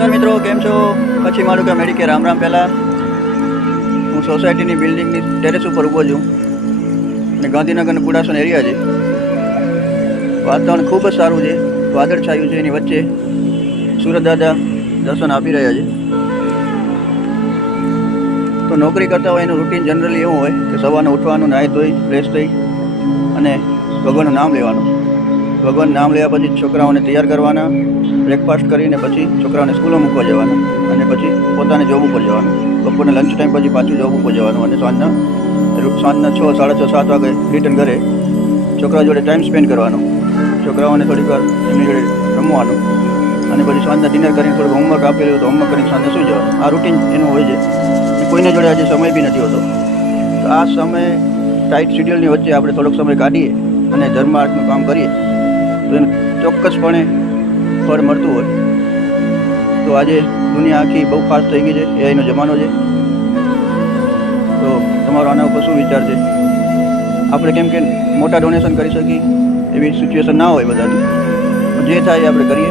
નમસ્કાર મિત્રો, કેમ છો? પછી મારું કે મેડિકે રામ રામ. પહેલાં હું સોસાયટીની બિલ્ડિંગની ટેરેસ ઉપર ઊભો છું અને ગાંધીનગરનો કુડાસન એરિયા છે. વાતાવરણ ખૂબ જ સારું છે, વાદળ છાયું છે, એની વચ્ચે સુરત દાદા દર્શન આપી રહ્યા છે. તો નોકરી કરતા હોય એનું રૂટીન જનરલી એવું હોય કે સવારનું ઉઠવાનું, નાહી ધોઈ ફ્રેશ થઈ અને ભગવાનનું નામ લેવાનું. ભગવાન નામ લેવા પછી છોકરાઓને તૈયાર કરવાના, બ્રેકફાસ્ટ કરીને પછી છોકરાઓને સ્કૂલો મૂકવા જવાના અને પછી પોતાને જોબ ઉપર જવાનું. બપોરના લંચ ટાઈમ પછી પાછું જોબ ઉપર જવાનું અને સાંજના 6, 6:30, 7 વાગે રિટર્ન ઘરે છોકરા જોડે ટાઈમ સ્પેન્ડ કરવાનો. છોકરાઓને થોડીક વાર એમની જોડે રમવાનું અને પછી સાંજના ડિનર કરીને થોડુંક હોમવર્ક આપેલું તો હોમવર્ક કરીને સાંજે સૂઈ જવાનું. આ રૂટીન એનું હોય છે. કોઈને જોડે આજે સમય બી નથી હોતો. તો આ સમય ટાઈટ શિડ્યુલની વચ્ચે આપણે થોડોક સમય કાઢીએ અને ધર્મ આર્ટનું કામ કરીએ તો એને ચોક્કસપણે ફળ મળતું હોય. તો આજે દુનિયા આખી બહુ ફાસ્ટ થઈ ગઈ છે, એઆઈનો જમાનો છે. તો તમારો આના ઉપર શું વિચાર છે? આપણે કેમ કે મોટા ડોનેશન કરી શકીએ એવી સિચ્યુએશન ના હોય બધાની. જે થાય એ આપણે કરીએ,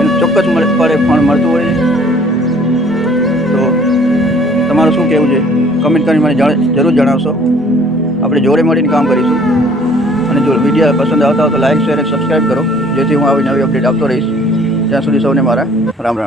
એનું ચોક્કસ ફળ મળતું હોય છે. તો તમારું શું કહેવું છે? કમેન્ટ કરીને મને જરૂર જણાવશો. આપણે જોડે મળીને કામ કરીશું. અને જો વિડીયો પસંદ આવતા હોય તો લાઇક, શેર અને સબસ્ક્રાઈબ કરો, જેથી હું આવી નવી અપડેટ આપતો રહીશ. ત્યાં સુધી સૌને મારા રામ રામ.